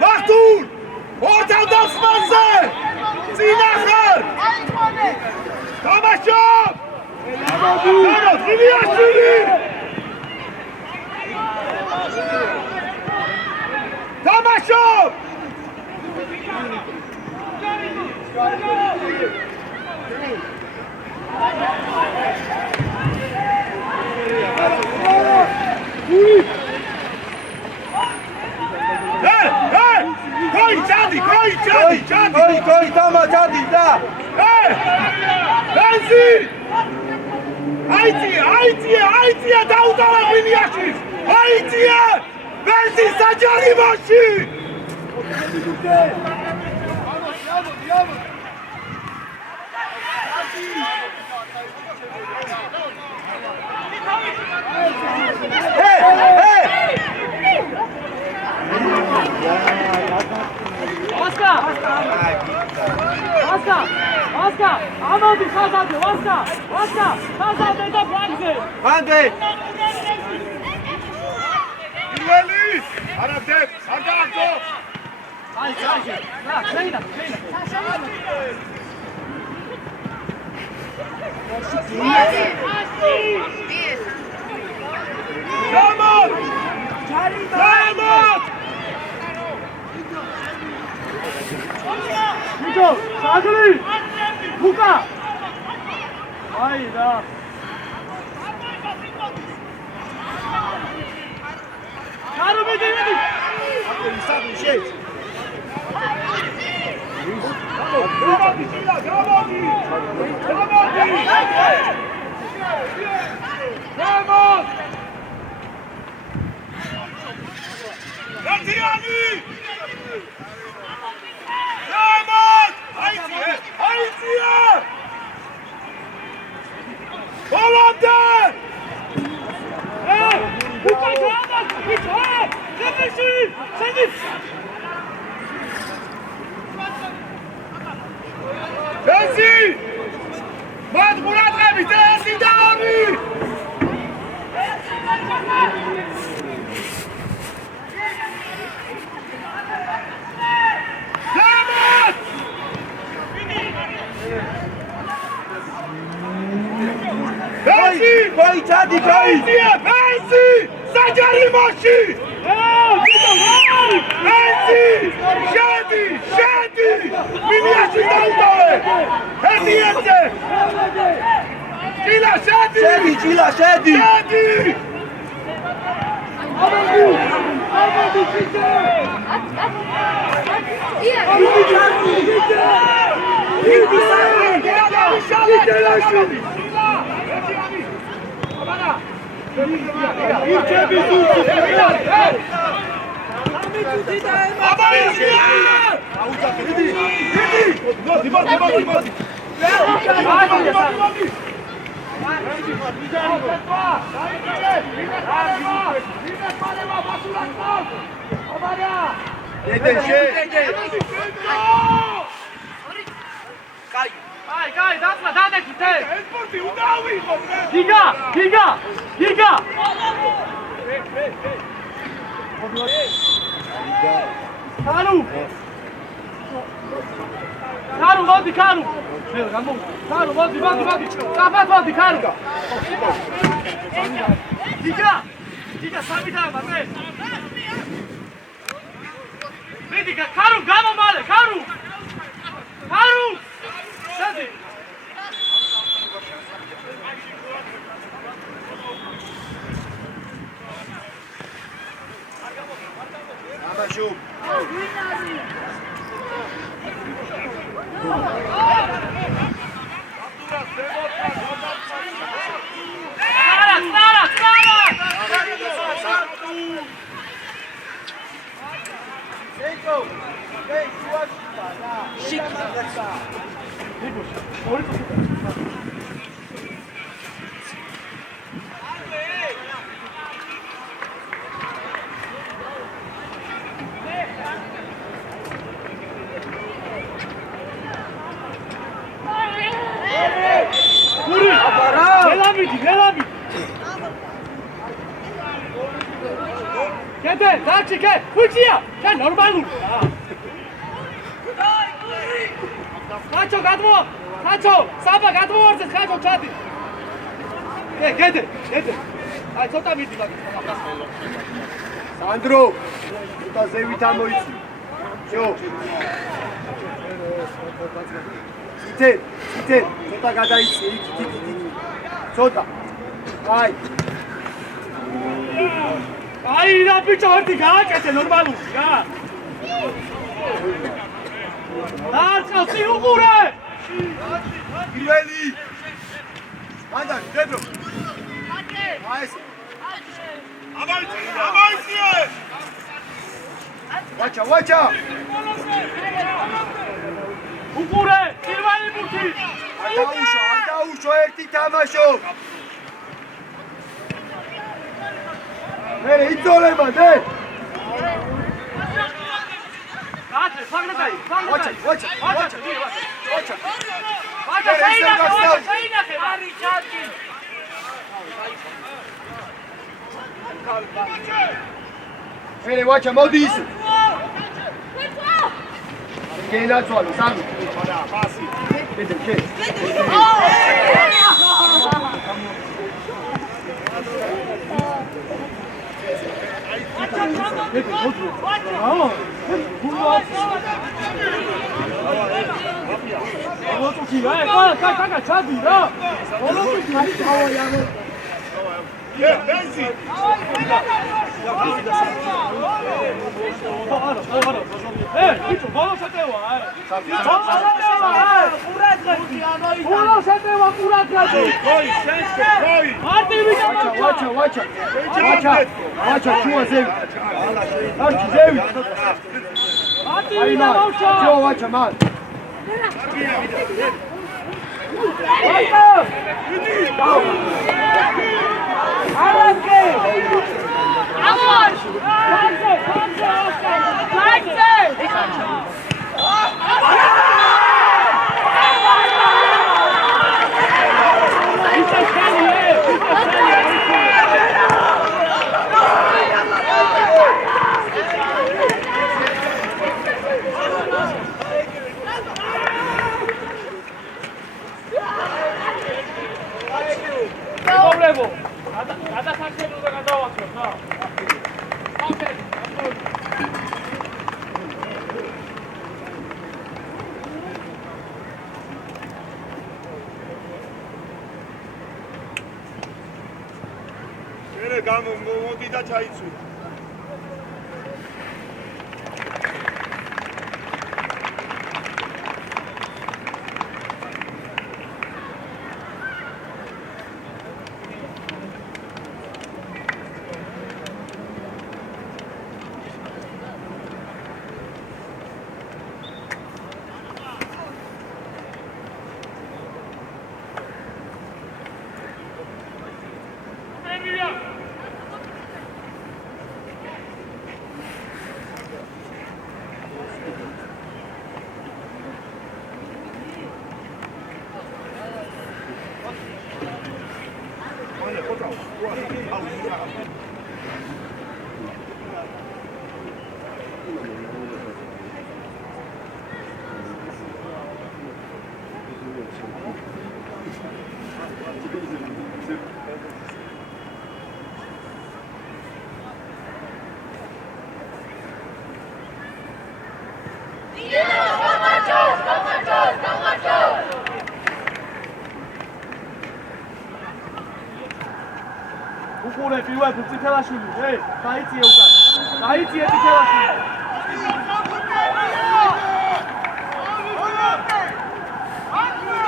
Martul! Orta dasmanze! Zinachar! Tamaşov! Tamam, Gidiyorsunuz! Tamaşov! Koy, tamam, hadi da. Benzin! Haytiye, Davutova Bilyaşiz! Haytiye! Benzin, Sacari başı! Vasca! Arnold kazandı. Vasca! Kazandı da bıraktı. Hadi. İlveli! Arap'tep! Sardarto! Haydi. Bırak, şeyle. Tamam! Niko, Şagri! Luka! Hayda! Karu bedi! Vamos! Latiyani! Vamos! Haytiye! Hollanda! Luka kazandı! Sen Benzin! Mat Murat Remi, Benzin Daomi! Damat! Benzin! Koy, hadi koy. Benzin! Sacari başı! Benzin! Şadi! Bilyaşiz Davutova! Hediyesi! Cila Şadi! Cila, Şadi! Kaj, daj te! Giga! Karu, vodi, Karu! Karu, vodi! Zapat vodi, Karu! Giga, sami daj, mate! Vidi ga, Karu, gamo male, Karu! Sedi! Amašu. Stara! Gete, dači, ke, kućija, ke, normalno. Kačo, gadvo, kačo, saba, gadvo, orze, kačo, čati. Gete. Aj, co tam vidi, Sandro, da zevi tamo ići. Čo? Site, cota gada ići, iki. Cota. Aj. Aj, napičo, vrti, gačete, normalno, ja. Darka, si ugure! Irveli! Ajde, Pedro! Ajde! Amajcie! Vaća! Ugure, Irveli buki! Ajde ušo, ti tamašo! Mene, idź dole, man, ne! Gate, pogledaj! Vaća! Vaća, sejnake! Mari, čatki! Mene, vaća, modi se! Che in alto, Sami! Vedi, che? Vaća, čuva zemlju. Znači, zemlju. Čuva vaća, man. Ada sakse do gadała się, no. Okej. შენე გამოდი და ჩაიცვი. უყურე პირველ წითელაშვილი, დაიწიე უკან. დაიწიე წითელაშვილი.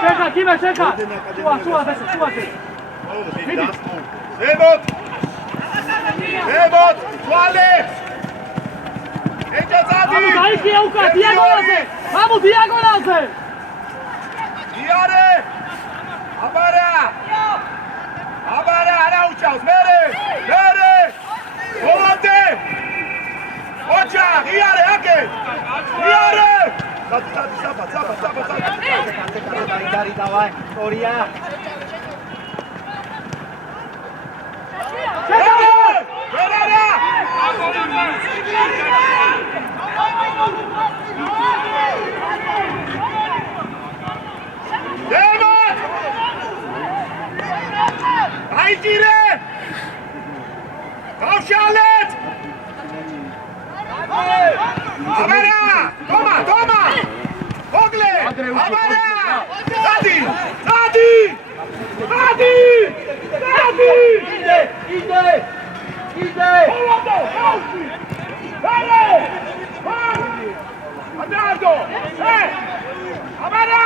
შეხა, კიბე, შეხა. შუა, ეს. ზემოთ, თვალე. ბეჭა წადი ამო გაიქია უკან დიაგონალზე ამო დიაგონალზე იარე აბარა არა უჩავს მერე ბოლომდე ოჩა იარე აკე იარე საბა დაიდარი დავაი სტორია აიჭირე გავშალეთ აბარა თომა მოგლე აბარა დადი იდე ადარდო აბარა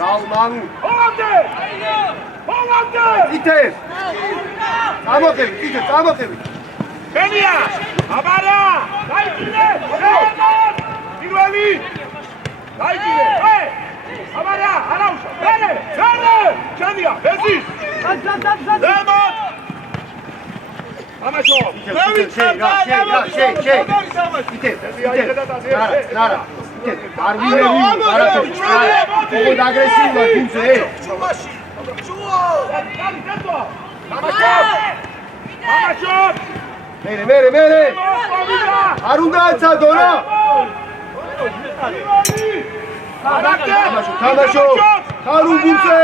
რაუმანუ ოლამდე იტე წამოხები ბენია აბარა დაიჭირე პირველი დაიჭირე აბარა არაუშა ბერე ჩანია ბეზი დემოთ ამაშო მერე არ უნდა აცადო რა თამაშო ხარუბუნზე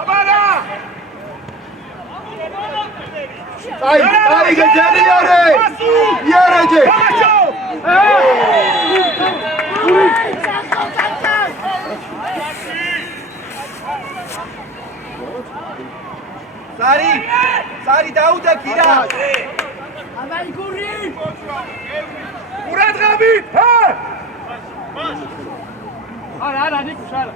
აბარა აი გეჯერი იარეჯე სარი დაუდექი რა ამაი გური ურადღები არა ნიკუშ არა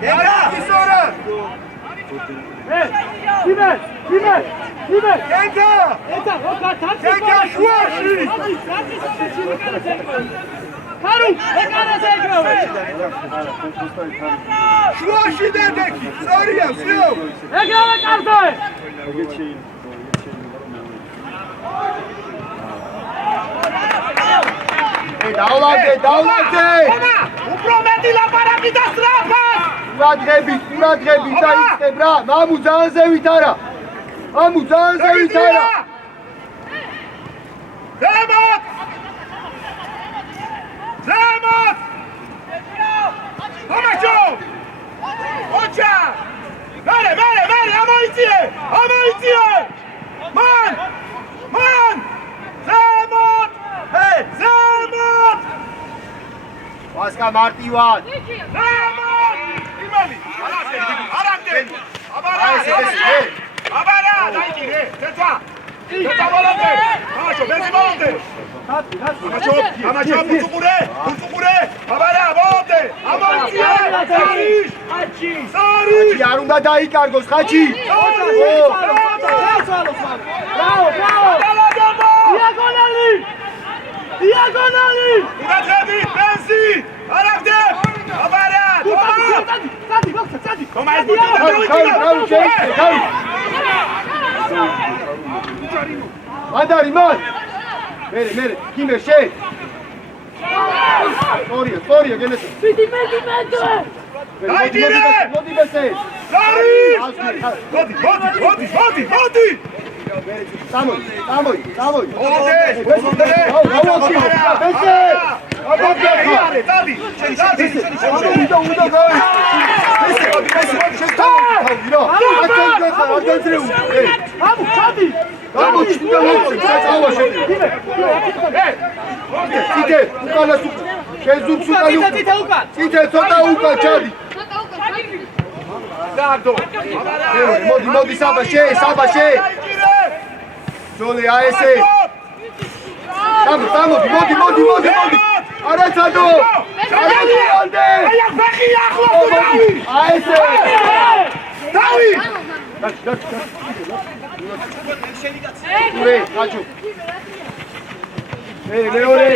დეგა ისორა კიბე დეგა ეცა როკა თამში დეგა შუაში ხარო ეკარაზე ეგრევე შუაში დედექი სწორია ვსიო ეგრევე კარზე დავლაგე ხომა უფრო მეტი ლაპარაკი და სწრაფად ყურადღებით დაიწყებ რა მამუ ძალიან ზევით არა ზემოთ ხომაშო ოჩა მერე ამოიწიე მან ზემოთ ვასკა მარტივად იმალი არამდე აბარა დაიჭირე თეცა ბოლომდე ამაშო ბეზი ბოლომდე ამაშო ბუწუყურე აბარა ბოლომდე ამოიწიე სარი არ უნდა დაიკარგოს ხაჭი დიაგონალი ურადღები ბეზი არამდე აბარა თომა ეს მანდარი მან მერე კიმე შე სტორია გენეს დაიჭირე მოდი ბესე სარი მოდი წამოი მოდი საბაშე Joli, ASE. Მოდი. არაცადო. ASE. დავი ურე ხაჭუ მეორე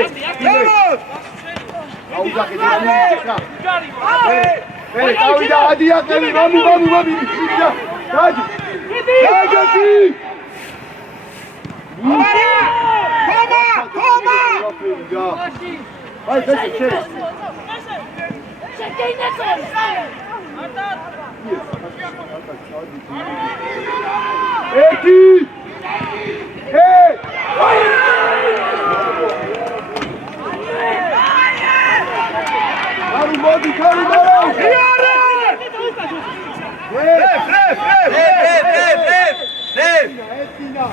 აუძახე დედა დავიდა ადიაკელი მამი გაჯი თომა აი ბესე შენ ეთი Karu modi, karu modi! იარე! Etina!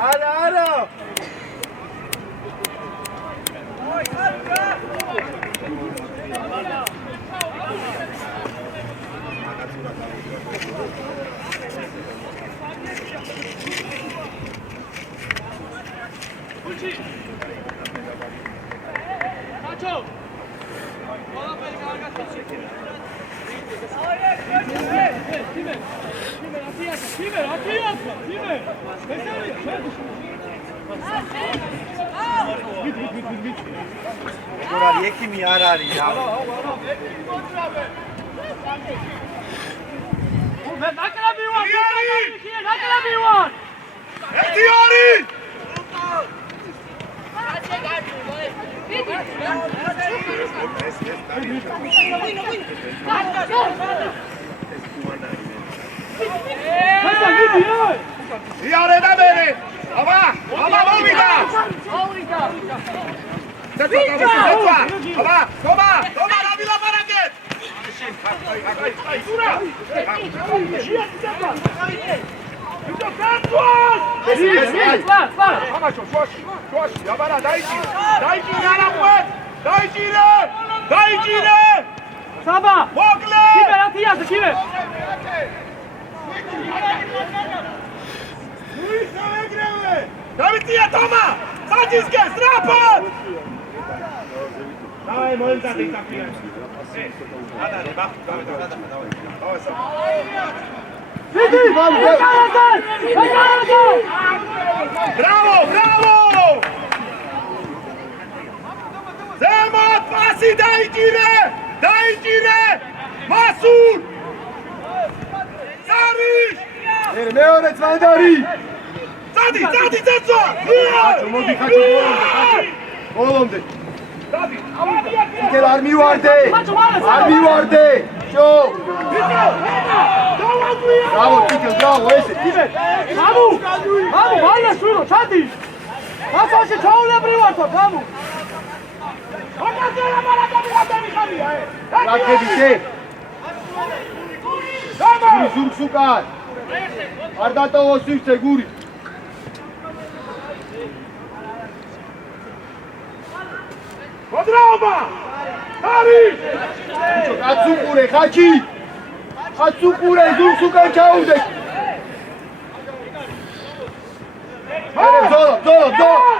Ara! Ora ekimi არ არის რა. ნაკლები ვარ! ნაკლები ვარ! ერთი ორი! იარე და მერე! აბა მოვიდა! ზეცვა! აბა, თომა, რა ვილაპარაკეთ? აი, სურა! შუაში, აბა რა, დაიჭირე არაფუეთ! დაიჭირე! საბა! მოკლე! კიბე, რა თიაზე, კიბე! დავიწია თომა! საჯისკე, სტრაფად! დავაი, მოელდადი კაფია. ადარე, დავე. ვიდი! Bravo! ზემოთ პასი დაიჭირე! მასურ! წარიშ! მეორე წანდარი! წადი, ზეცვა! მოდი ხაჭო ბოლომდე. დადი! იქელ არ მივარდე! შო! ბრავო, იქელ, ბრავო, ესე! მამუ, მაინა შვილო, ჩადი! მასაში ჩაულებრი ვარ თო, მამუ! რაკები, გური ზურგს უკან! არ დატოვო სივრცე, გური! მოძრაობა! არის! ბიჭო, კაცუყურე, ხაჭი! კაცუყურე, ზურგს უკან ჩაუდე! ბრძოლა!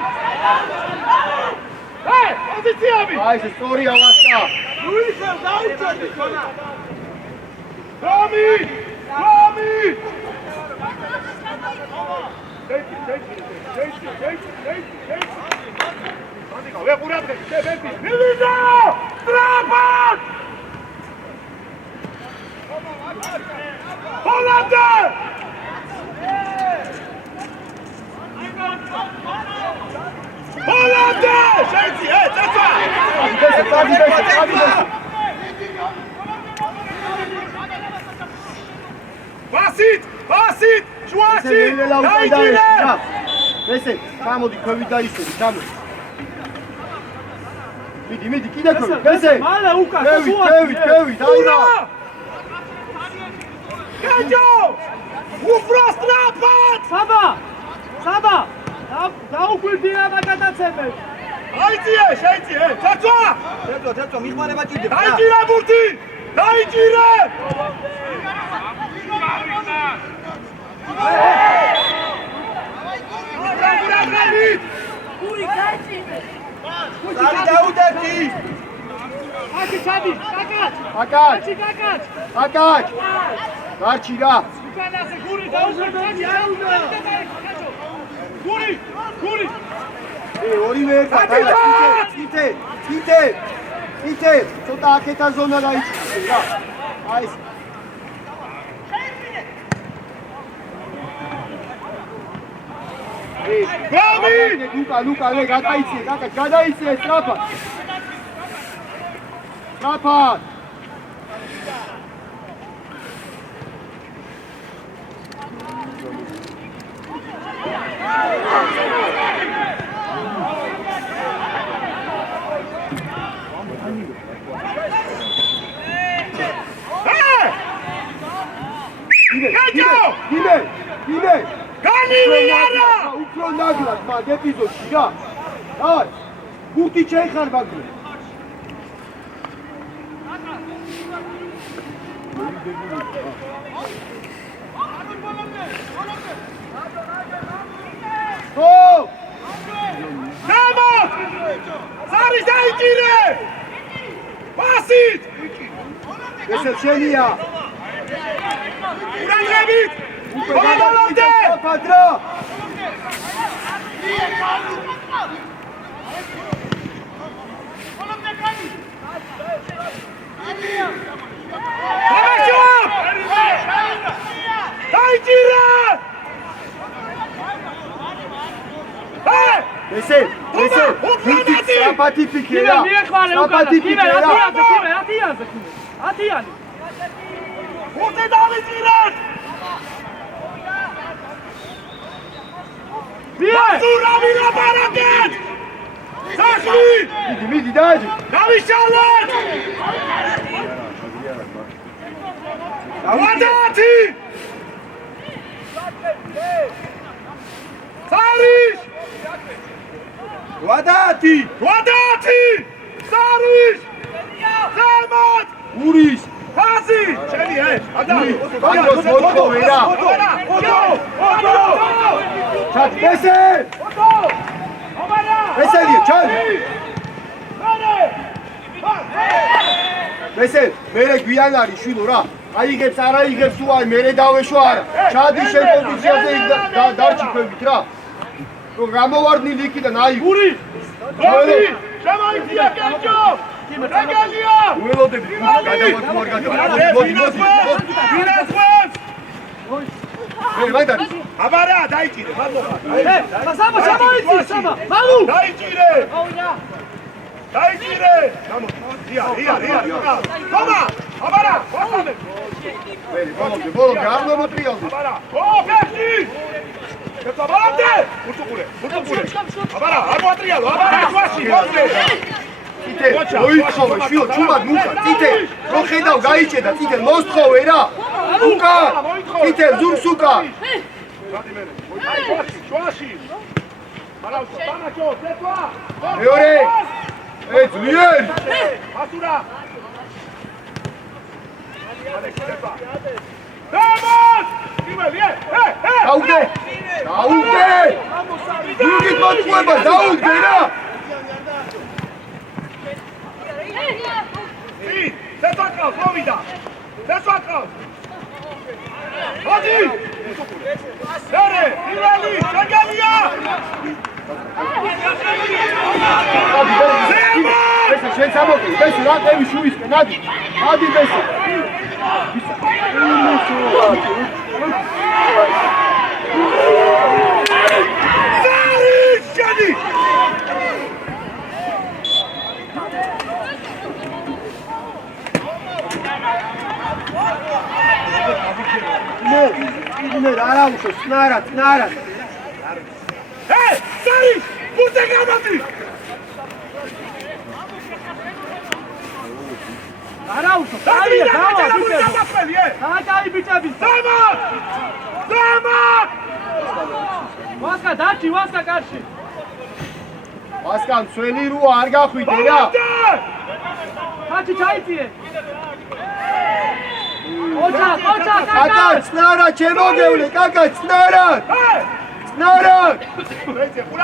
პოზიციები! აი, ეს სწორია ვასკა! ლუისელ დაუჭერდი თონა! რომი! მივიდა! სტრაფად! ჰოლანდე! შეიცი, წეცვა! წადი! პასით! შუაში! დაიჭირე! ესე, ჩამოდი, ქვევით დაისწორი, ჩამოდი. მიდი, კიდე ქვევით, ესე! მალე უკან, ქვევით, დაინა! გაჯო! უფრო სწრაფად! საბა! დაუკვირდი რა გადაცემებს! აიძიე, შეიძიე, ცაცვა! ცეცვა, მიხმარება ჭირდება. დაიჭირე ბურთი! დაიჭირე! გური გაიჭირე. წალი დაუდარდი. აკი ჩადი, კაკაც. აკაც, კაკაც. აკაც. გარჩი რა. უკანაზე გური დაუშვებდი, აუდა. გური, გური. ორივე ერთად. ციტე. ცოტა აქეთა ზონა დაიჭირე რა. აი ეს. გამი! ლუკა, გადაიცე, კაკაც, გადაიცე სტრაფად. სტრაფად. იდე. განივიარა! უფრო ნაგლად მაგ ეპიზოდში რა. აი, გუთი შეიხარ მაგრი. ო! დამა! ზარის დაიჭირე! პასით! ესე შენია. ურანგებით! გადავიდე! პატრა! დაიჭირე! ესე საპატი ფიქრა. მიეხმარე უკანა. კიმე, ათიანზე. ათიანი. უთე დავიჭირეთ! მასურავი ლაპარაკეთ! სახში! მიდი დააჯი. დავიშალეთ! ვადათი! სარიშ! ვადათი! სარიშ! ზემოთ! ურის! ფასი! შენი ადამი! ბანკოს მოთხოვე რა! ჩათ ესე! ესელია, ჩათ! ესე, მერე გვიან არის შვილო რა. აიღებს, არ აიღებს თუ აი მერე დავეშო არა. ჩადი შენ პოზიციაზე დარჩი ქვევით რა. რომ გამოვარდნილი იქიდან აი. გური! გორი! შემოიწია კეჭო! რეგალია! უელოდები, გადავარდ მორ გადავარდ. ვინაცხებს! მე მაგარი. აბარა, დაიჭირე, მადლობა. საბა, შემოიწი, საბა. მამუ! დაიჭირე! დაიჭირე! ია. თომა! აბარა, ვასწავლე! ბოლომდე არ მომოტრიალდი. აბარა! ო, ფეხი! შეწაბალამდე! ურტუყურე! აბარა, არ მოატრიალო, აბარა, შვაში, მოწრე! ციტე, მოიწოვე, შვილო, ჩუმად მუხა, ციტე, რო ხედავ გაიჭედა, ციტე, მოსთხოვე რა. უკა! ციტე, ზურს უკა! აი, შვაში! მალავ, ბანაკო, ცეცვა! მეორე! ძლიერი! ასურა! დამოთ! იმელი, დაუგდე! იგით მოწყვება, დაუგდე რა! ცეცვა ყავს, მოვიდა! ცეცვა ყავს! მოდი! დარე, იმელი, შეგელია! ესე შენ სამოკი, ესე რა ტევი შუისკენ, ნადი ესე. ზარის შედი! მე რა უშო, სნარად. ზარის! ბურთი გამოდი! არაუშო, დაიჭირე! დააკავი ბიჭები. დამოთ! ვასკა, დაჩი, ვასკა კარში. ასკან ცველი როა არ გახვიდე რა ხაჭი ჩაიწიე ოჩა კაკა წნარა ჩემო გევლე კაკა წნარა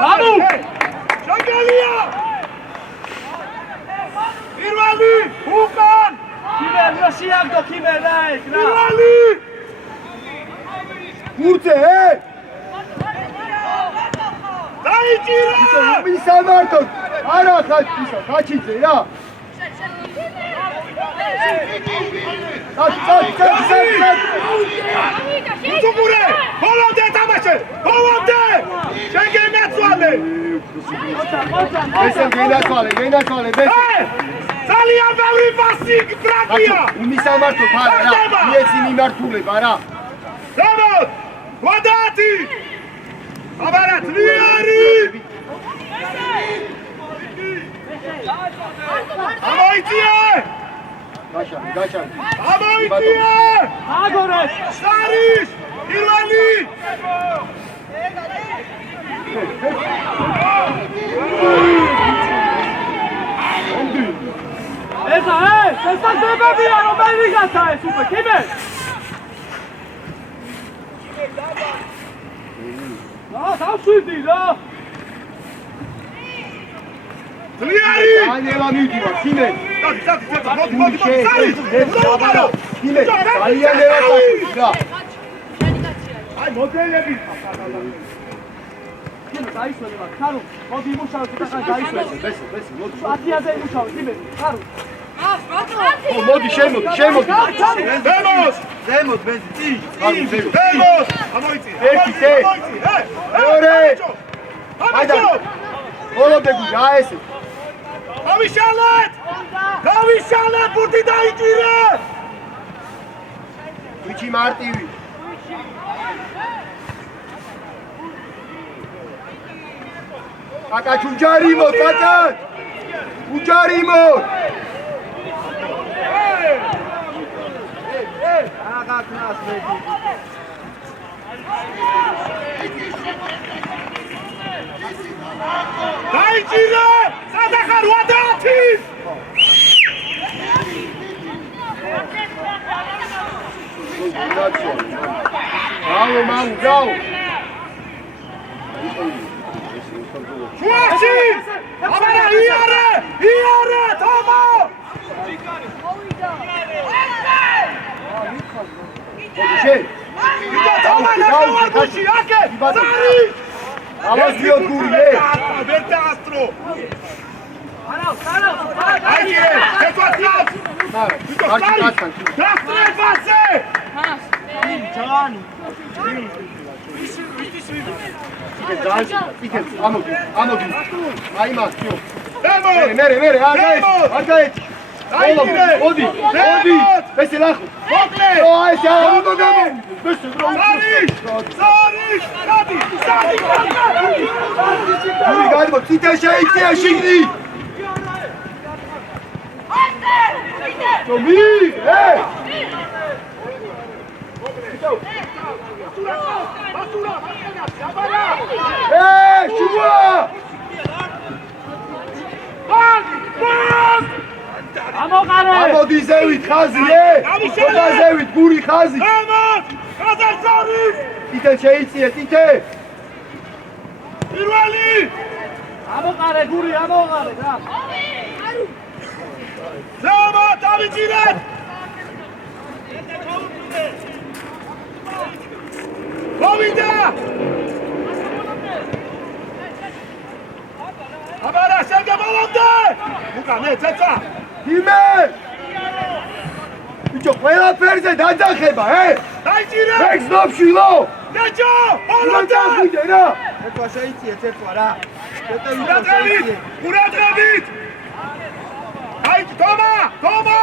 მამუ შაგალია პირველი უკან კიმერ რა შეაგდო კიმერ რა ეგ რა პირველი გურწე დაიჭირა მისამართო არა ხაჩიძე რა უცუგურე ბოლომდე თამაშე ბოლომდე შენ გენაცვალე ესე გენაცვალე ძალიან ბევრი პასი ბრაკია მისამართო ფარა რა იესი მიმართულება რა ზემოთ ვადათი აბარა ძლიერი ამოიწიე გაჩამი ამოიწიე აგორე სარის პირველი ესა შესაძლებელია რომ მერიგაცა ეს უკვე კიმერ დავშვიდი რა ძლიერი ანელა მიდივა კიმე მოდი სარის კიმე ძალიან ერატა რა აი მოდელები კიმერ დაისვენება ხარო მოდი იმუშავე ცოტა დაისვენე ბესი მოდი 10-ზე იმუშავე კიმერ ხარო მოდი შემოდი ზემოთ ბეზი ზემოთ ამოიწიე ერთი მეორე ამოიწიე ბოლომდე გაესე გავიშალეთ ბურთი დაიჭირე ვიჩი მარტივი კაკა ჩუჯარიმო კაკა ჩუჯარიმო დაიჭირე სადახარ ვადათი ბრავო მამუ ბრავო შუაში აბარა იარე თომა შენ თომა ნახევარგუში აკე ზარი ამას გიოგური ვერ დაასტრო არა აიჭირე შეწვათ დასტრებაზე ამოდი აი მასიო ზემოთ მერე არ გაეცი მოდი ესე ლახო მოკლე ეს ამოდამო ესე ზარი გადმო ციტა შეიწია შიგნი მი შუა ამოდი ზევით ხაზი ზევით გური ხაზი თითე შეიწია თითე პირველი ამოყარე გური ამოყარე რა ზემოთ ავიჭირეთ მოვიდა აბარა შეგებოლამდე უკანე ცეცა იმე ბიჭო ყველაფერზე დაძახება დაიჭირე ეგზნობ შილო დეჭო ბოლომდე რა ცეცვა შეიწიე ცეცვა რა ყურადღებით აი თომა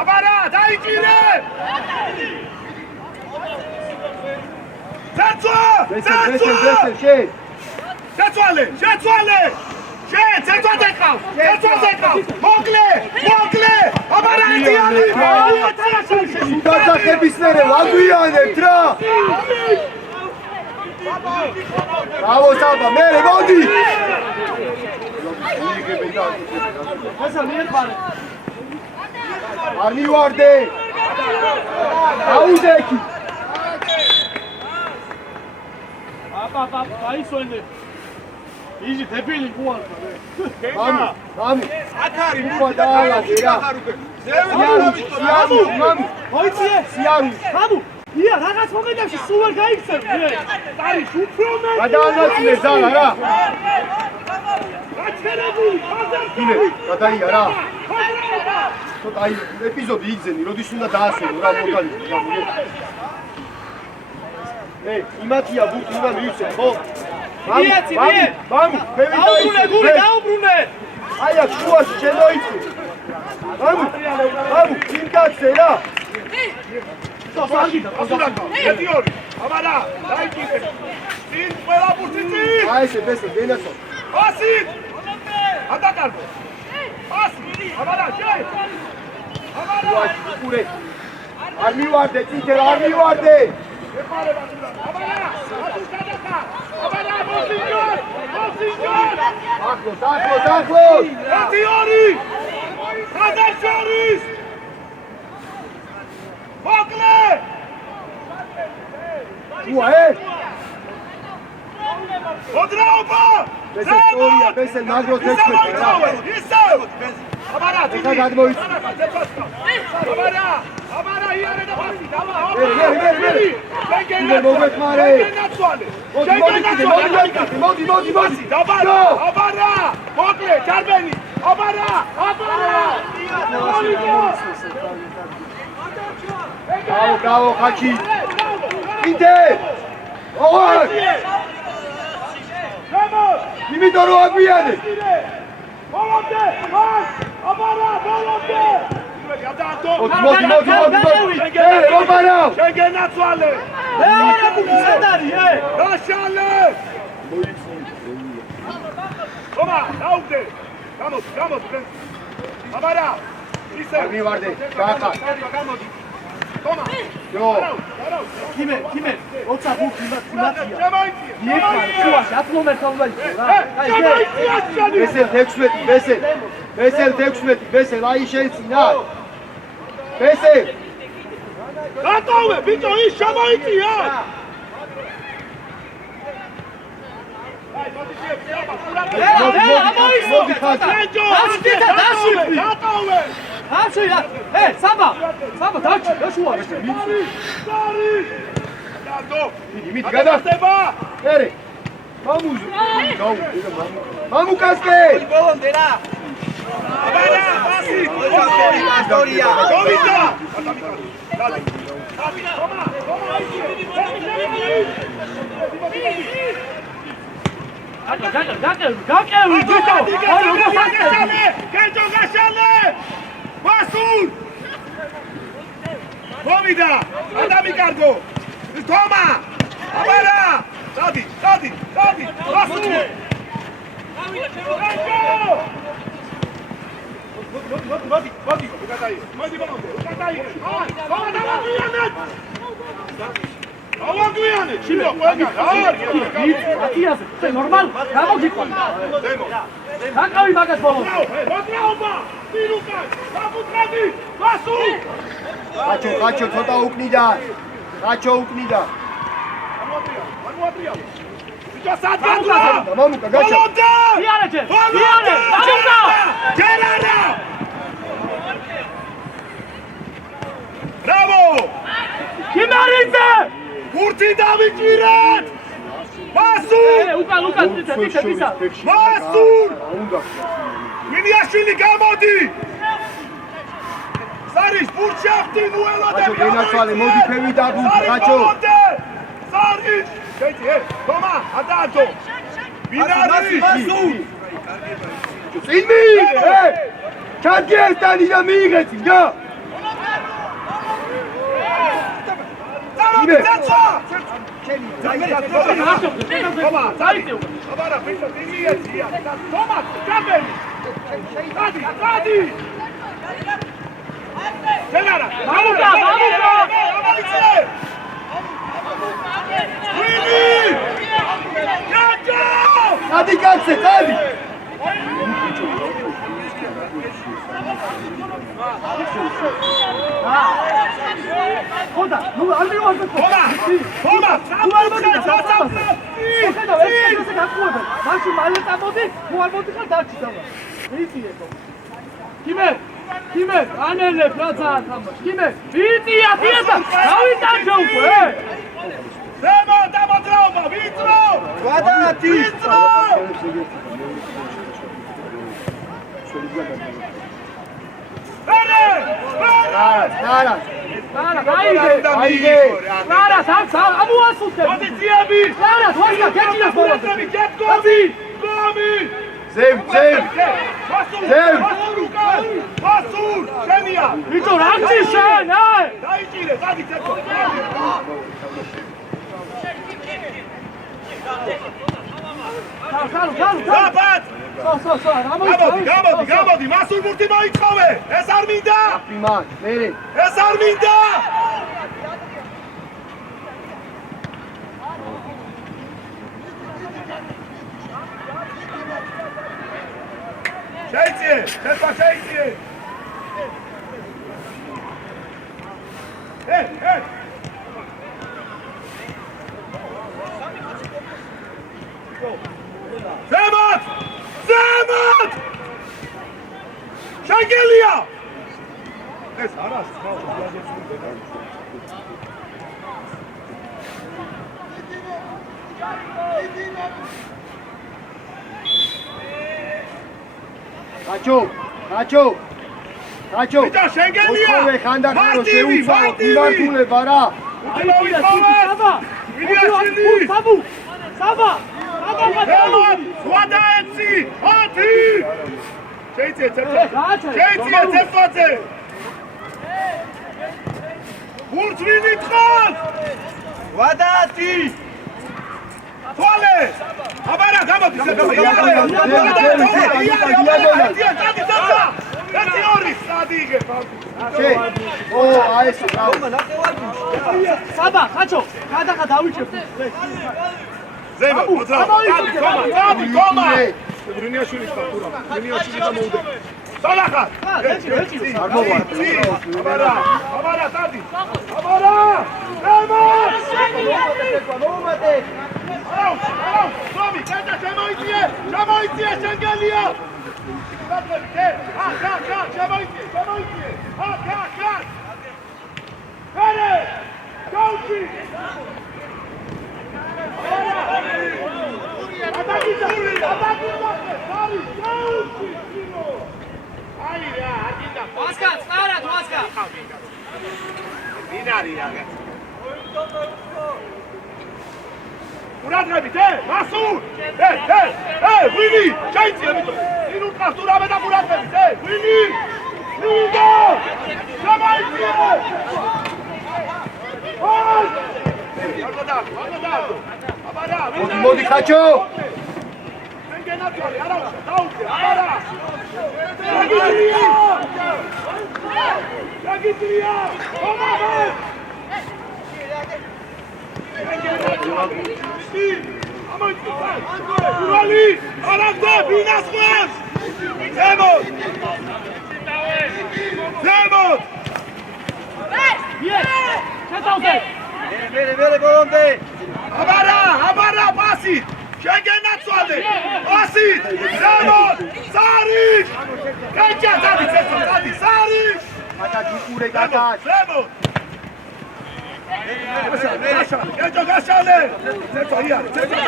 აბარა დაიჭირე ცეცვა შეცვალე შენ ცეცვაზე ყავს მოკლე აბარა ეტიანი დაძახების მერე ვაგვიანებთ რა Bravo Saba, mere, modi! ესა მიერ ბარე არ მივარდე! აუზეკი! აპა აისვენე იჟი თეფილი ყუარდა მამი, აქ არის უყვა დაალაგე რა. სიარული, მამი, მოიციე სიარული. ხამუ ია რაღაც მომენტებში სულ არ გაიქცევ არის უფრო მე გადაანაწილე ზალა რა. გაჩერებული დინე, გადაია რა. ცოტა აი ეპიზოდი იგზენი, როდის უნდა დაასრულო რა მოდალიზი რა. იმათია ბურთი უნდა მივიცე, ხო? მიეცი, მამი, მე დაუბრუნე გული, დაუბრუნე. აი აქ შუაში შემოიცი. მამი, იმ კაცე რა. ერთი ორი აბარა დაიკიდე წინ ყველა ბურთი წინ აი ესე ბესე გენასო. პასი ატაკარბო პასი აბარა შე აბარა კურე. არ მივარდე წითელ, არ მივარდე. აბარა მოსინჯორ ახლოს. ერთი ორი გადაშორის მოკლე მოძრაობა ბესე სწორია, ბესე ნაგროს ეცმეტე რა. ისევ აბარა ეხლა გადმოიცი. აბარა იარე და პასი დავა მერე. მოგეთმარე. მოდი. აბარა მოკლე ჯარბენი აბარა გაო ხაჩი. იდე. ოღონდ. იმიტომ რომ აგვიანე. ბოლომდე აბარა ბოლომდე მოდი. რომანა. შეგენაცვალე მეორე ბურთი სად არის გაშალე ხომა დაუგდე გამოდი აბარა ისე არ მივარდე, გაახარ. გამოდი ხომა ჯო. კიმე როცა ბურთი მათია შემოიწია მიექვა შუაში 10 მომენტს უნდა იყოს რა აი ბესელ 16, ბესელ, აი შეიცინა. ბესელ. გატოვე ბიჭო ის შემოიწია მოდი ხაჩი. გატოვე ამში საბა დაშუარე იმით გადახდება. ერე. მამუზი. მამუკასკე. ბოლომდე რა აბარა პასი ისტორია გოვიდა გაკევი გეჯო გაშალე ვასულ გოვიდა ადამიკარგო თომა აბარა დადი ვასულ ავაგვიანეთ შილო ყველგან ატიაზე ნორმალ გამოგიყვან გაკევი მაგას ბოლოს მოძრაობა პირუკან საფუძრები ვასულ ხაჩო ცოტა უკნიდა. მოატრიალო ბიჭო სად გადვა მამუკა გაჩა. იარე გამოგდა ჯერარა ბრავო კიმარიძე ბურთი დავიჭირეთ ვასულ უკან თისა ვასულ უნდა. მინიაშვილი გამოდი სარის ბურთი ახტი ნუელოდები ხაჩო გენაცვალე, მოდი ფევი დაბურთი, ხაჩო. სარის შეიძე თომა ადაძო ვინარი წინ მიიღე. ჩარგი ერთანი და მიიღეთი რა. ime. Vamos, ხოდა, ნუ არ მივარდეთ. ხომა, ხედავ, ეს გაკუება. მაშინ მალე წამოდი, ნუ არ მოდიხარ დარჩი დავა. ვიწიეთო. კიმე, ანელებ რა ძაათამა. კიმე, ვიწია, ფიატა, დავიტანჯო უკვე. ზემო დამოძრაობა, ვიწრო! ვადათი! ვიწრო! აიგე! ამოასუთე! პოზიციები! ვასკა, გეჭირა პოზიციები, გეთქობი! გომი! ზევ! მასურ! შენია! ვიწო, რა გძის შენ, აი! დაიჭირე, დადი ცეცხო! დაბად! გამოდი, მასურ ბურთი მოიწოვე! ეს არ მინდა! იმან, მერე! ეს არ მინდა! შეიძიე! ცეცხო შეიძიე! ზემოთ! შეგელია! ეს არას ხაჩო! ვიდა შეგელია! ოცხოვე ხანდახარო შეუცვალო მიმართულება რა! საბა! ვადაეცი! 10! შეიძიე ცეცხლაძე! ბურთს ვინითხოთ! ვადაათი! თვალე! აბარა გამოდი ცეცხლაძე! საბა, ხაჩო, გადახა დავიჭებ. ზემო, დადი, გომა! ბრინიაშვილის ფაქტურა, ბრინიაშვილი გამოუდა. სალახა! აბარა, დადი! აბარა! ზემო! მოუმატე! გომი, კეთა შემოიწიე! შენგელია! შემოიწიე! ფერე! გაუჩი! ვასკა, წარად, ვასკა. ყურადღებით, მასურ! ვინი! შეიძიე მითო! წინ უტყავს თუ რამე და ყურადღებით, ვინი! ვინი! შემოიწიე! მოდი ხაჩო! აბარა, პასი! შეგენაცვალე! პასი! ზემოთ! სარიშ! გაჭა, დადი, ცეცხლ, დადი, სარიშ! გაკურე გაკაც! ზემოთ! გაშალე! ცეცხლ, იარე, ცეცხლ!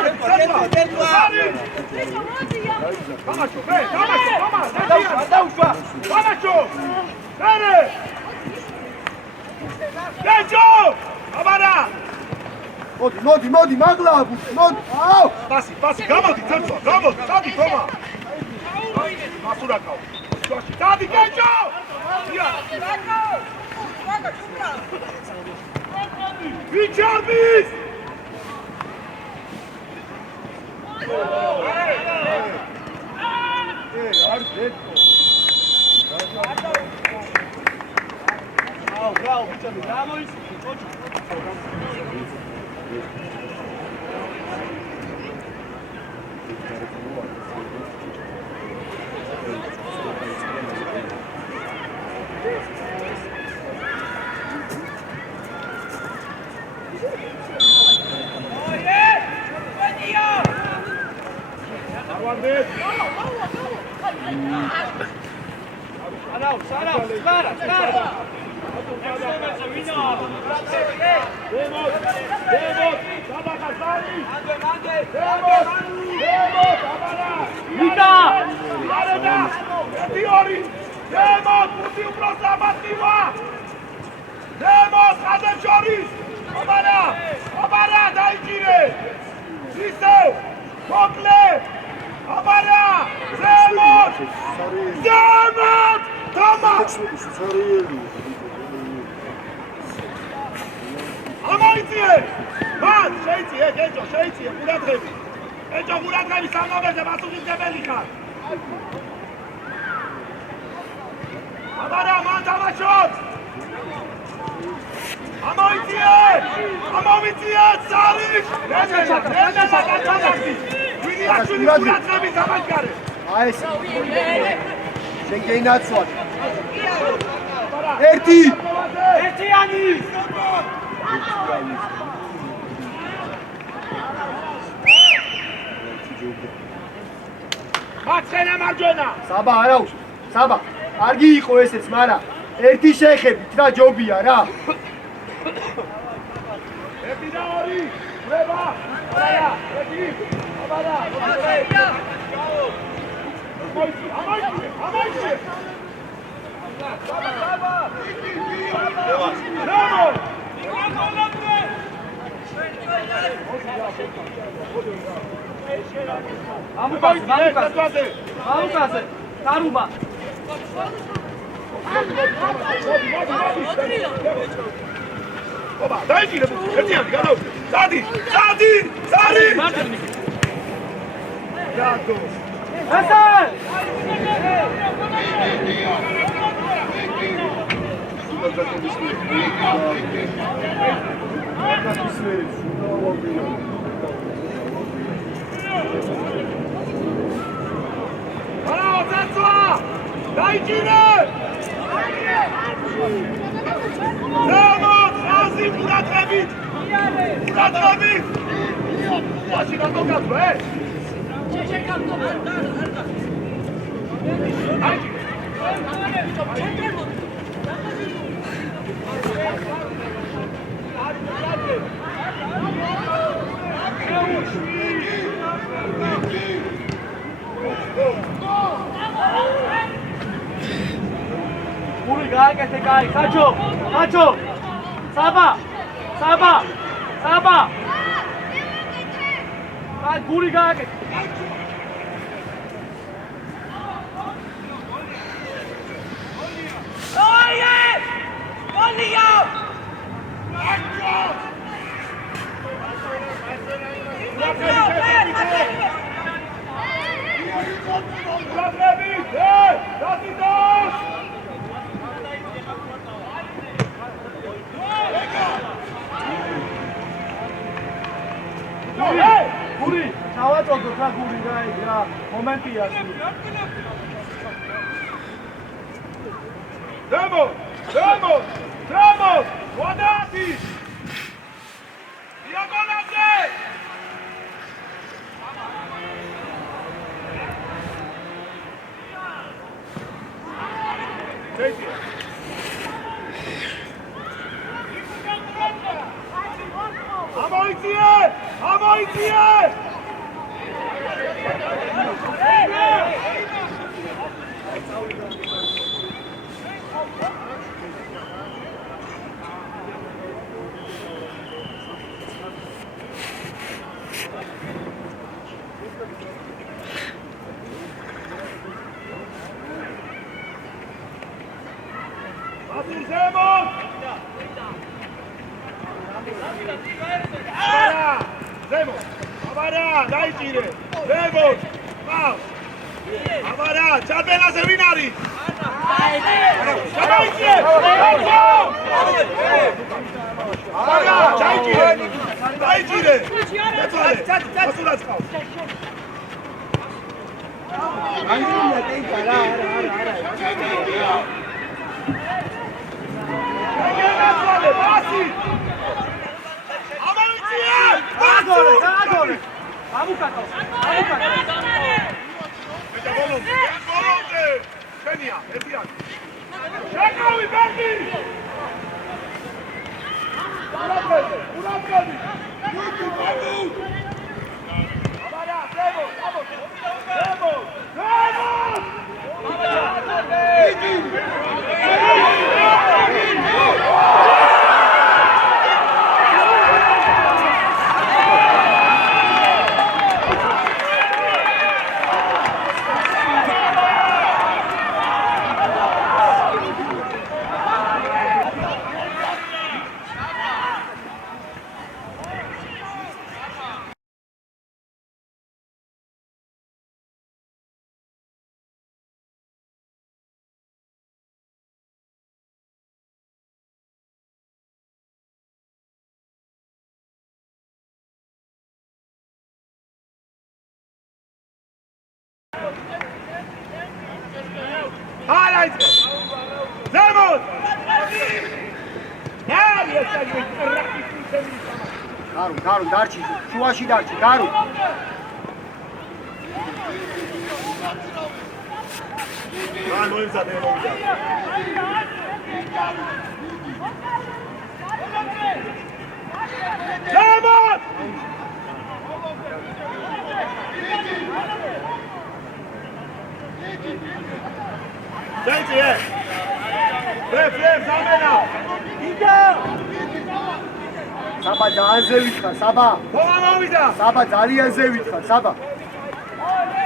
სარიშ! გამაშო! გამაშო! ფერე! გეჯო! აბარა! მოდი, მაგლა ბუთი, მოდი. აუ! პასი, გამოდი, ცეცხლ, გამოდი, დადი, თომა! მასურაკავ. დადი, გეჯო! ვიჩაბის! არ დეთო. Bravo, ვიჩაბის, გამოიწვი, ჩოჩო. საბა არა უშ საბა კარგი იყო ესეც მაგრამ ერთი შეხებით რა ჯობია რა ერთი და ორი ვრება არა ერთი აბარა ამაიჩე ამუკაზე დარუბა ოპა დაიჭირე ერთიანი გადავიდე სადი რატო ესა არა წაწვა დაიჭირე ზემოთ აზი ყურადღებით ვაში გაგოგაძვე გური გააკეთე კაი ხაჩო საბა კაი გური გააკეთე გური ჩავაწოდოთ რა გური რა ეს რა მომენტია ზემოთ ვადათი იაგონაძე ამოიციე აბარა დაიჭირე ზემოთ ყავს აბარა ჩარბენაზე ვინ არის დაიჭირე აბარა დაიჭირე ეცვალე ასურაც ყავს ანჯელია ტეიკა რა ეცვალე ბასი ამუკატო. Eta bolonde. Genia, etian. Შეკავი ბერგი. ურაფები. აბარა, დემო. Highlight! Zemos! გარო, დარჩი, შუაში დარჩი, გარო. მოიმზადე მოვიდა. Zemos! Dайте! Флеп, замена! Ида! საბა ძალიან ზევითხარ, საბა. ხომა მოვიდა! საბა ძალიან ზევითხარ, საბა.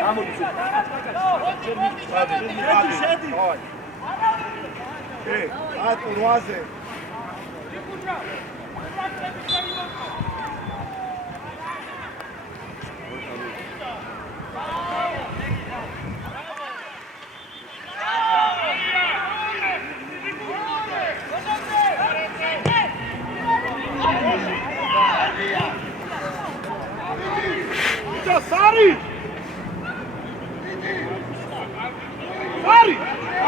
გამოდი. შედი. ატო რვაზე. Sari!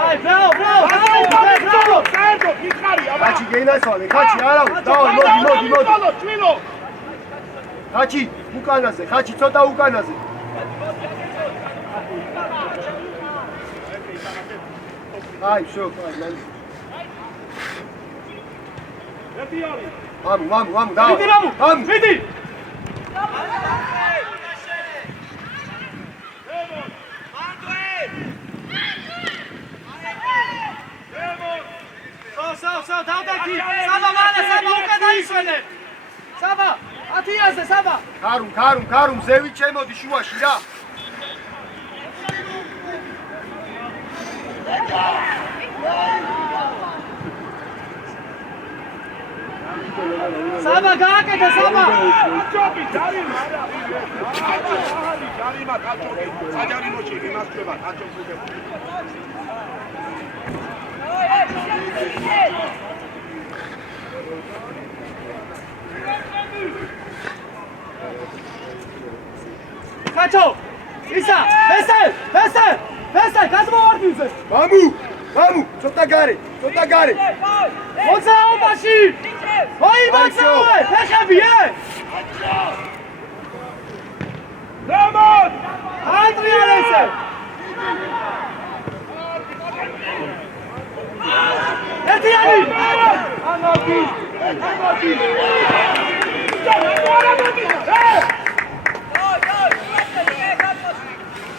Ai, bravo! Sento, Mikari, კაჩი გენასვალე, კაჩი არა, დავай, მოდი. ჩვილო! კაჩი, უკანაზე, კაჩი ცოტა უკანაზე. აი, შო, აი. მამუ, დავай. მიდი! სა, დავდაკი! საბა, უკან დაიშვენე! საბა, 10-ზე, საბა! ქარუმ, ზევით შემოდი შუაში რა. საბა, გააკეთე, საბა! აჭობი, ჯარიმა! ჯარიმა, აჭობი! საჯარიმოში იმასწრება, აჭობს უკვე. Kaço! İsa! Vesel! Kazma var diyorsun! მამუ, ცოტა გარე. Moza obashi! Oi, moza! Fechები, Zemos! Adrianese! Etiani! Anoki!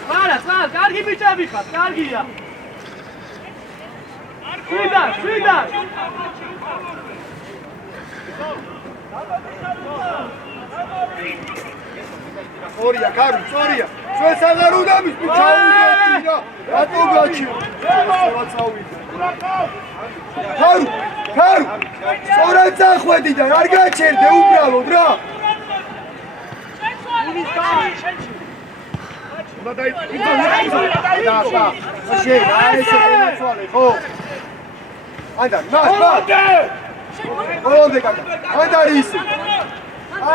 Maras, კარგი ბიჭები ხართ, კარგია. შვიდა! სწორია, სწორია. ჩვენ საღარ უნდა მისვი ჩაუვიდეთ რა. რატო გაჩი? ქარო. სწორად წახვედი და არ გაჩერდე უბრალოდ რა.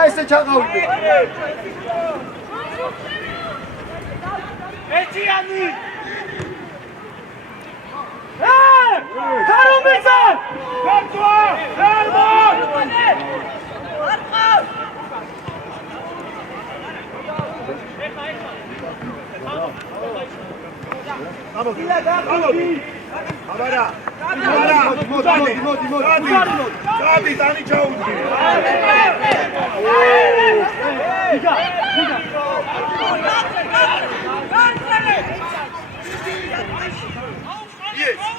ესე ჩაყავიდე. ეთიანი! ქარუმიცა! გაწვა! გამოდი. აბარა. მოდი, დანი ჩაუდგე. იგა.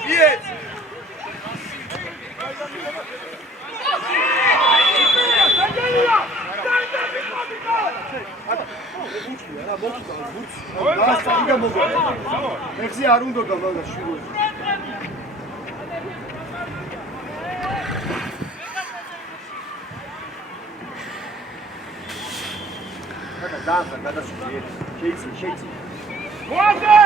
Yes. ეხზე არ უნდა გამაგა შვიდო. დაანსა გადასული. შეიცი. მოახდე!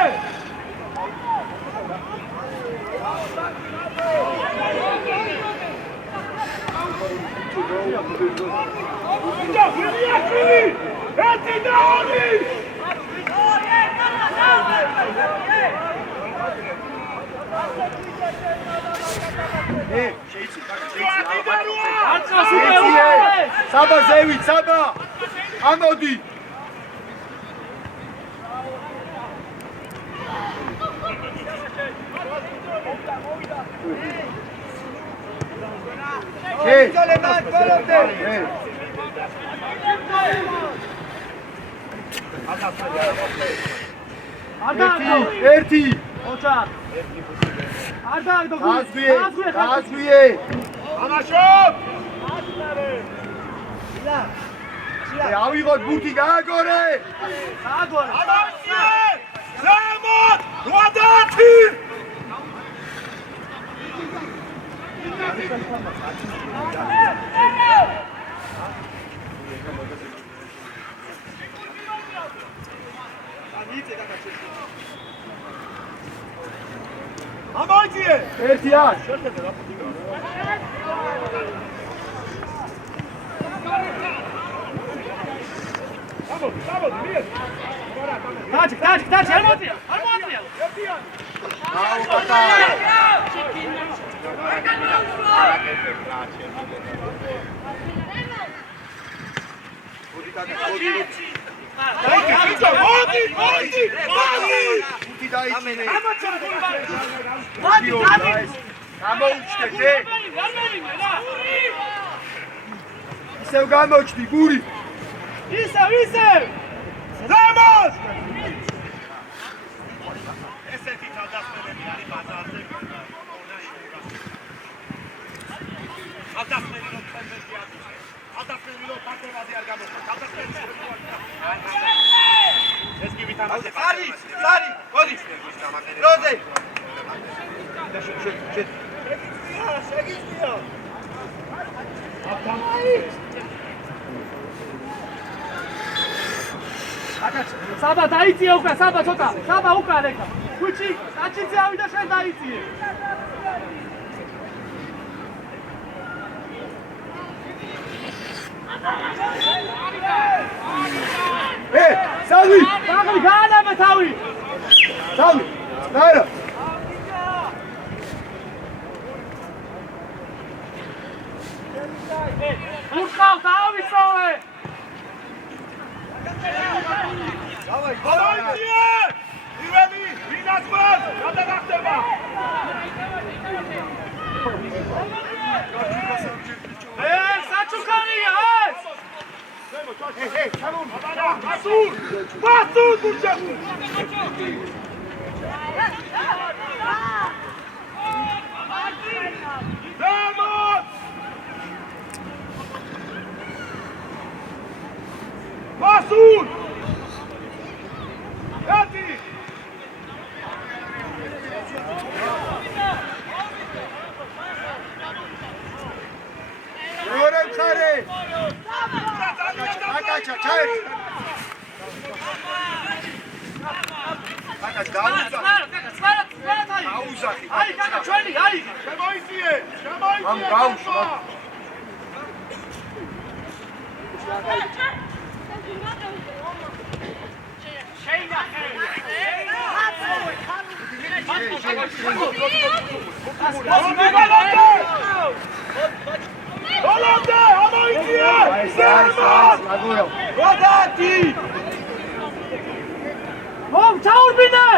საბა ზევით, საბა! ამოდი! ერთი ოჩარ არ დააგდო გასვიე ამაშობ ავიღოთ ბურთი გააგორე სააგორე ამაშე ზემოთ 80 ამოიწიე ერთი ას გამოდი მიერ დაჭი არ მოწია აუკატა მოდი ბურთი დაიჭირე მოდი გამოუჩნდე ისევ გამოჩდი გური ისევ ზემოთ ესეთი თავდასხმელები არის ბაზარზე. თავდასხმელი რომ თემბეში არის. თავდასხმელი რომ პარკოვაზე არ გამოხდა. თავდასხმელი ეს კი ვითამაშე. არის, მოდი. როზე. შეგიძლია. საბა დაიწია უკან საბა ცოტა საბა უკან ეკა ხუჩი საჩიძე ავიდა შენ დაიწიე სალვი ბაღი გაანაბე თავი სალვი დაერა უკავ დავიწოვე გამოიწიე! ირენი, ვინაცმად, გადაგახტება! საჩუქარია ეს! მასურ! ბურჩაკი! ზემოთ! მასურ! ერთი! მეორე მხარე აკაჩა ჩაერთ აკაჩ დაუზახი აი კაკა ჩვენი აი გამოიწიე! ამ გაუშვა ბოლომდე ამოიწიე! ზემოთ! როდათი! მომ ჩაურბინე!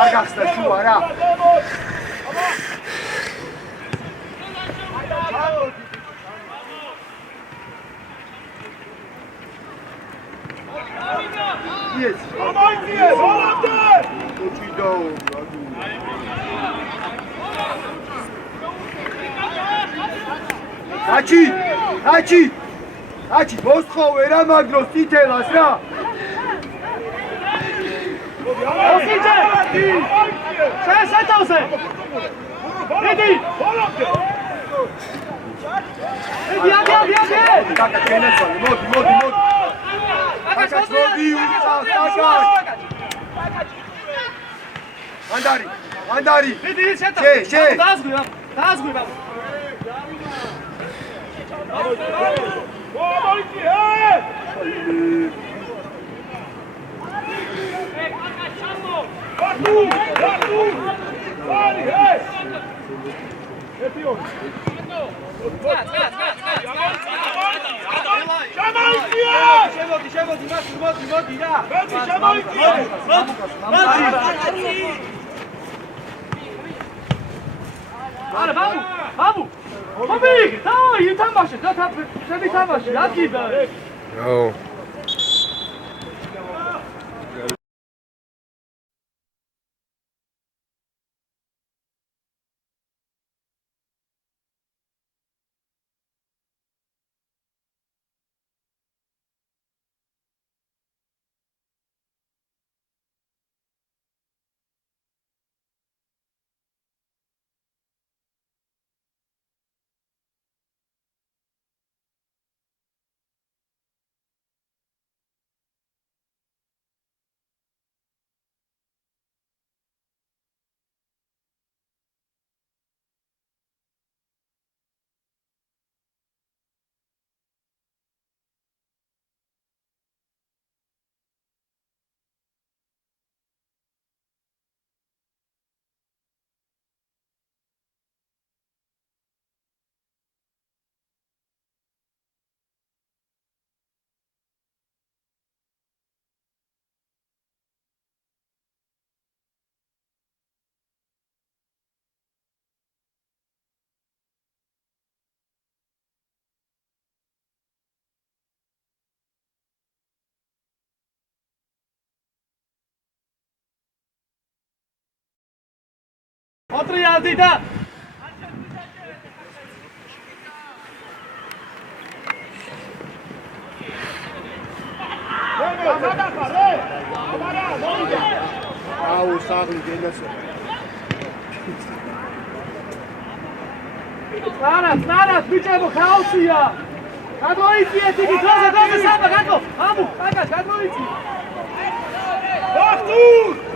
არ გახსნა შუა რა. Yes. Აჩი, მოსხოვე რა მაგდროს თითელას რა. ოსიჯე! შეესეთავზე! მიდი! მიდი! კაკა კენესვალი, მოდი. კაკა მოდი, კაკა. ანდარი. მიდი, შეტავ. შე. დააზღვი. შემოდი რა. არა, ბაბუ. მომიგე, დაი, ითამაშე, შენ ითამაშე, აკიდა. No. ოტრიალდი და აუ საღლი გენასა. ნარად, ბიჭებო, ხაოსია. გადმოიწიეთ იგი, დროზე საბა, გაკო. ამუ, კაკა, გადმოიწი. Achtung!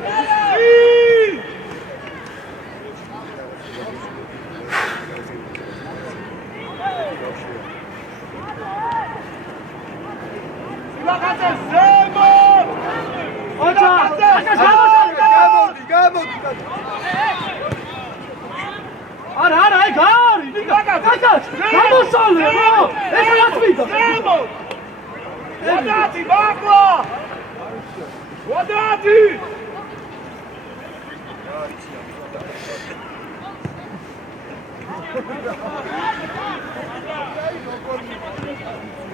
გამოდი. არა, აი გარი, კაკა, გამოსალე, რა, ეს რაც ვიდა. Guardati, Bagla! Guardati!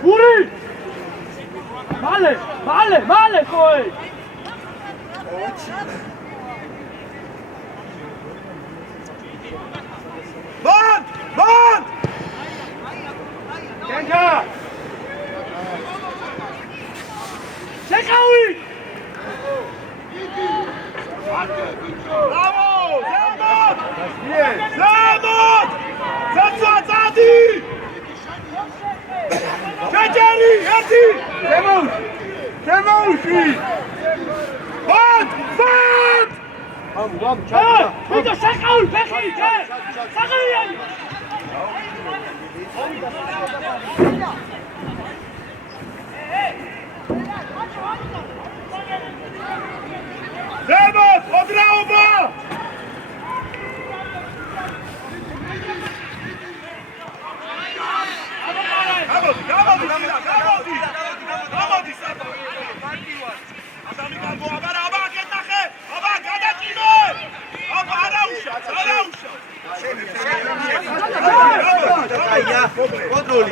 Guri! Male, coi! Band! Kenka! Czekały! Bravo! Zemot! Zadzadi! Czekali! Jaki! Zemousi! Band! Am, czekaj. Widzę, czekały! Czekaj! Zemot! Od Rauba!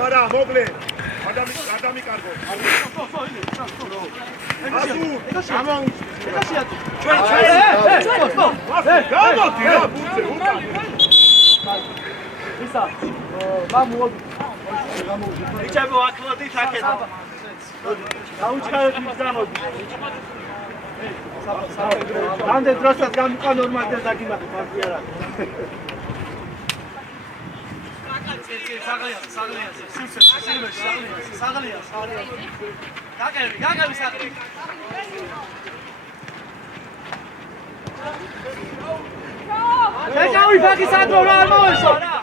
აბარა, მოკლე. ადამიკარგო. გამოდი რა, ბუცე, უკან. ისა. გამოვიდ. იჩებო ახლოდით აქედან. დაუჩქარეთ ის გამოდი. ამდენ დროსაც გამიყვა ნორმალურად დაგიმატე ფაქტი არა. შეკავი ფაკი სადრო რა არ მოეშვა რა.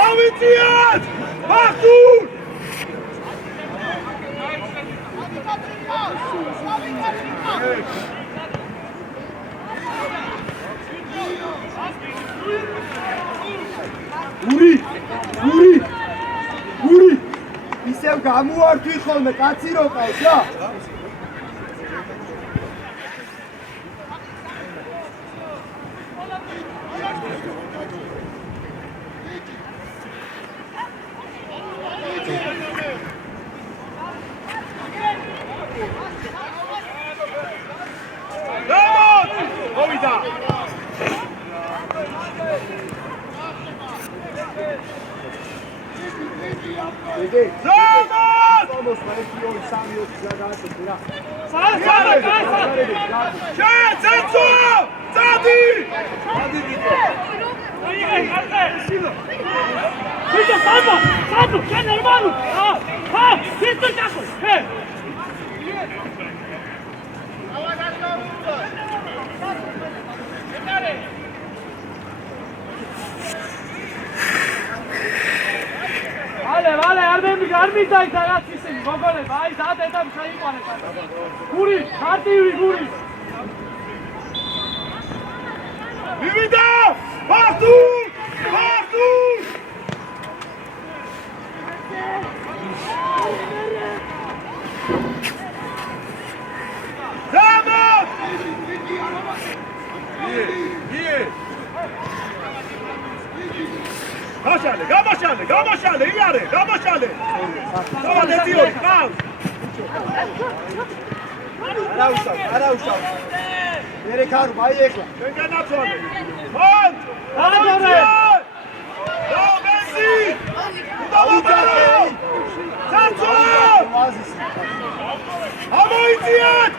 ავიწიეთ! მართულ! გური! ისევ გამოართვი ხოლმე, კაცი რო ყავს რა! მოვიდა! Vale, არ მიდაიდა რაც ისინი, მოგონებ, აი დად ეტაპი შეიყვანეთ. გური, ხარტივი გური. მივიდა! მართულ! გამაშალე, იარე, გამაშალე. დავად ეთიოდი, ყავს. არა უშავ. მერე ხარ, ვაი ეხლა. შენ განაცვალე. მან! გადადორე. დაო ბენზი! დავუჯახე! ცაცო! ამოიწიეთ!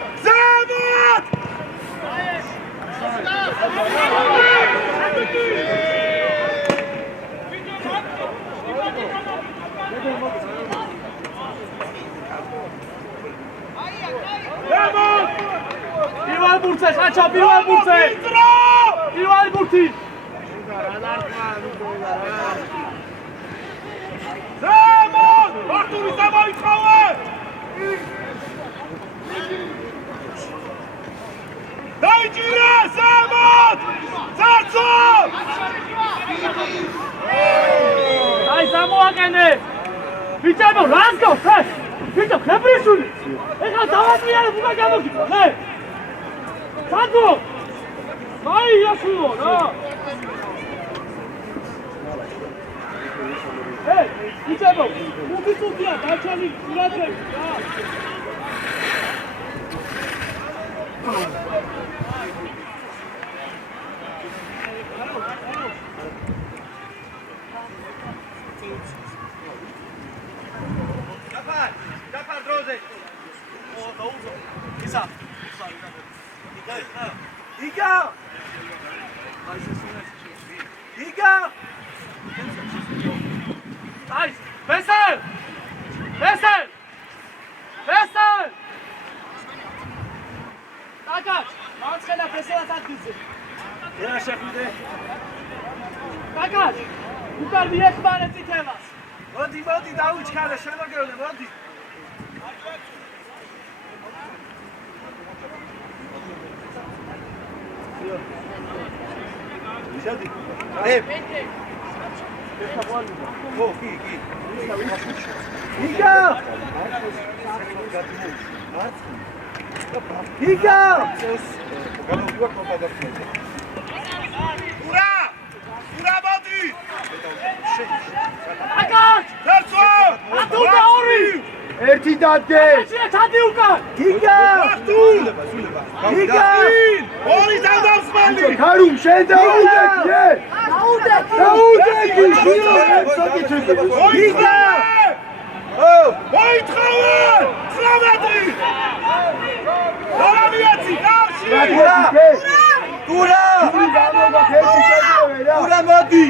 ზემოთ! პირველ ბურთზე, ხაჩა, პირველ ბურთზე! პირველ ბურთი! ზემოთ! მარტული დამოიწოვე! დაიჭირე! ზემოთ! ცაცო! აი, გამოაკენე! ბიჭებო, რას გავს, ჰე? ბიჭო, ხებრისული! ეხლა დავატრიალებ, უნდა გამოგიდგა, ნე! ცაცო! აი, იაშულო, რა! ჰე, ბიჭებო, ხუთი წუთია დარჩენი ყურადღებით, რა! დაფარ დროზე. ისა. იგა. აი, ვესელ! დაგაც, მარცხენა ვესელას ადგილზე. რა შეხვიდე? დაგაც, უკან მიეხმარე წითელას. მოდი, დაუჩქარე, შემოგევლე, მოდი. შედი. აი. ურა მოდი აკაკ დარწვა ატუდა ორი ერთი დადე ჩადი უკან ორი დავდავსმალი ქარუმ შენ დაუდეკე დაუდეკი შილო ოიტა ოიტხავა 9 მეტრი დარამიაცი დავში ურა მოდი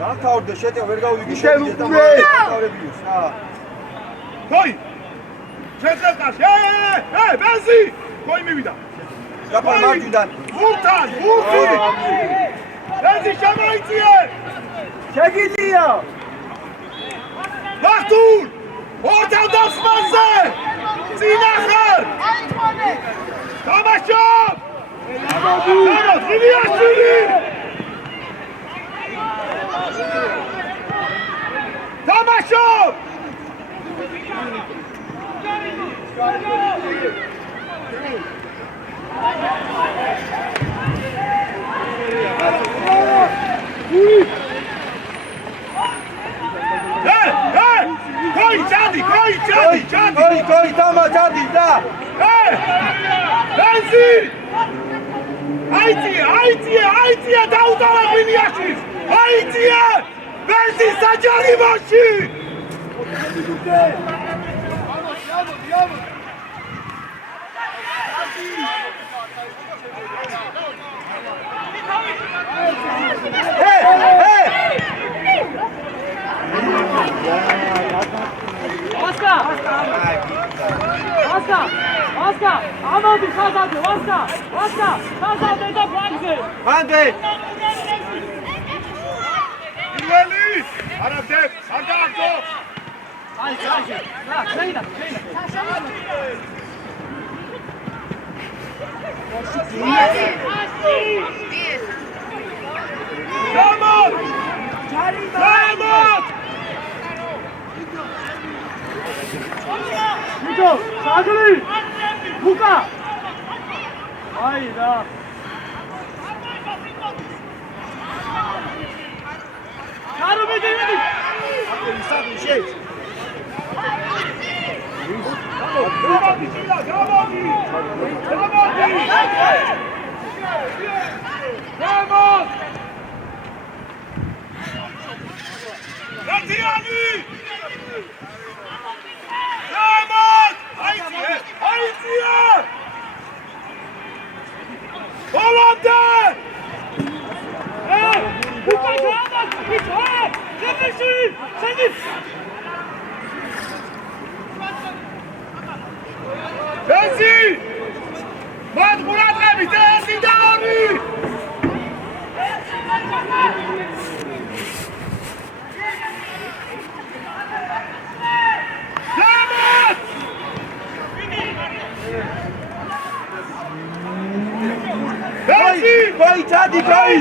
დამთავრდა შეტევა ვერ გავიგე შევუყურე კოი შეწევკაში ბენზი კოი მივიდა გაფარ მარჯვიდან ვულთან ვულთი ბენზი შემოიწიე შეგიძლია ბახტურ ორთავ დასმაზე წინახარ თამაშობ გამოდ ლილიაშვილი თამაშობ კოი თამა ჩადი და ბენზი აიწია დაუტავა ლილიაშვილს აიწია ბენზი საჯარიმოში Vasca, ამოდი ხაზაზე, Vasca, ხაზაზე და ფლანგზე. მანდე პირველი არა დებ სადააგო აი, რა, შეიძლება. გამოდ ნიკო, საგლი! ლუკა! აი რა. კარო მიდი. კოი ჩადი კოი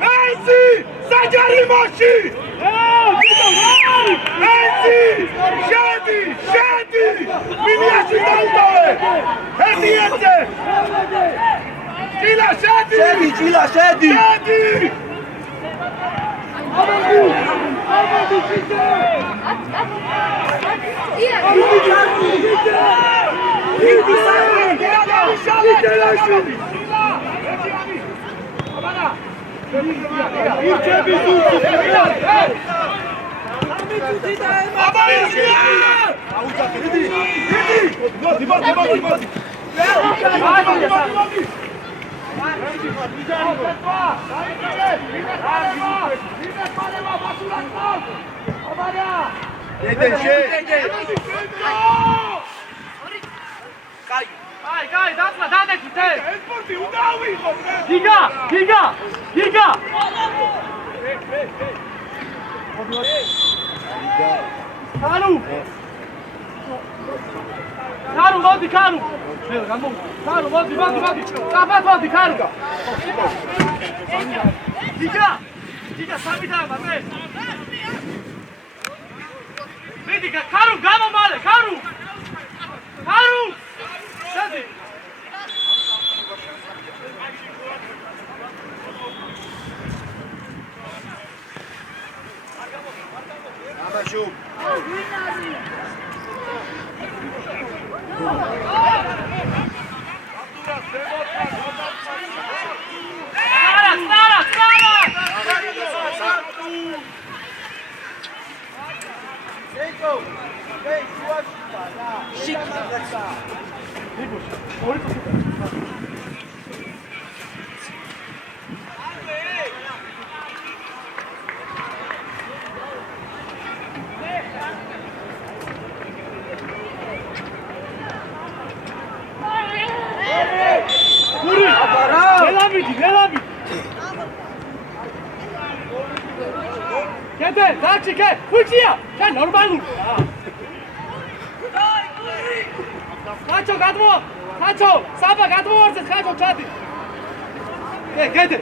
ბენზი საჯარიმოში ბენზი შედი მინიაში დაუტოვე ერთიერთზე ჭილა შედი Კაი, დაწვა, დადექი თე. ესპორტი უნდა ავიღო. გიგა. Karu, მოდი, Karu. მე გამომდი. Karu, მოდი. წაფად მოდი, Karu. გიგა, სამი დააბა, მე. მიდი ქარო გამომალე ქარო შედი ამაშუ ველამიდი კეთე დაჩი კე ხუჭია და ნორმალურია ხაჩო გადმო ხაჩო საბა გადმოვარდე ხაჩო ჩადი კეთე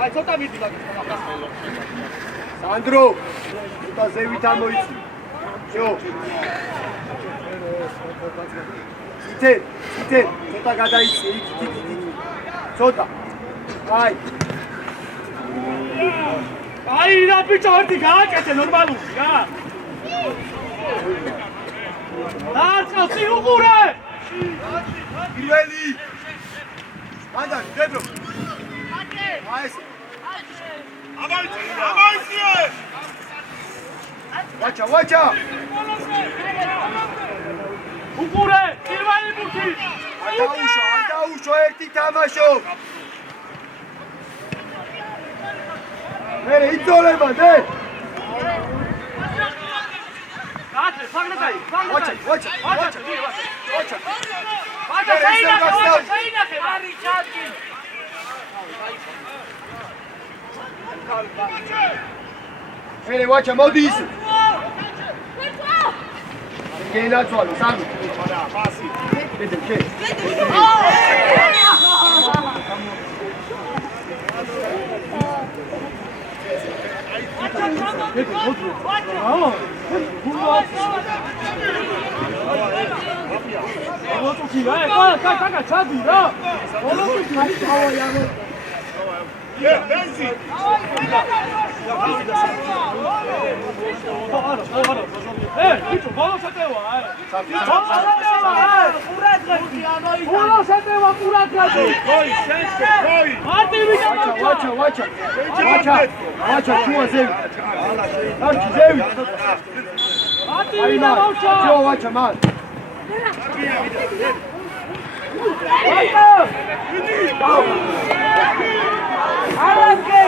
აი ცოტა მიდი მაგას სანდრო ცოტა ზევით ამოიცი შო იცე ცოტა გადაიცი იქ ცოტა აი რა ბიჭო ერთი გააკეთე ნორმალურია არწავსი უყურე პირველი მანდან დებრო აი ეს ამაიცია ვაჩა უყურე პირველი ბურთი არ დაუშვა ერთი თამაშო მერე იწოლება დე გაჩე ფაგნაკაი ვაჩა შეინახე არი ჩატკი მერე ვაჩა მოდი ისე გენაცვალო სამი ფასი კეთე ბენზი ვაჩა შუა ზევი არჩი ზევი შუა ვაჩა მან არასკე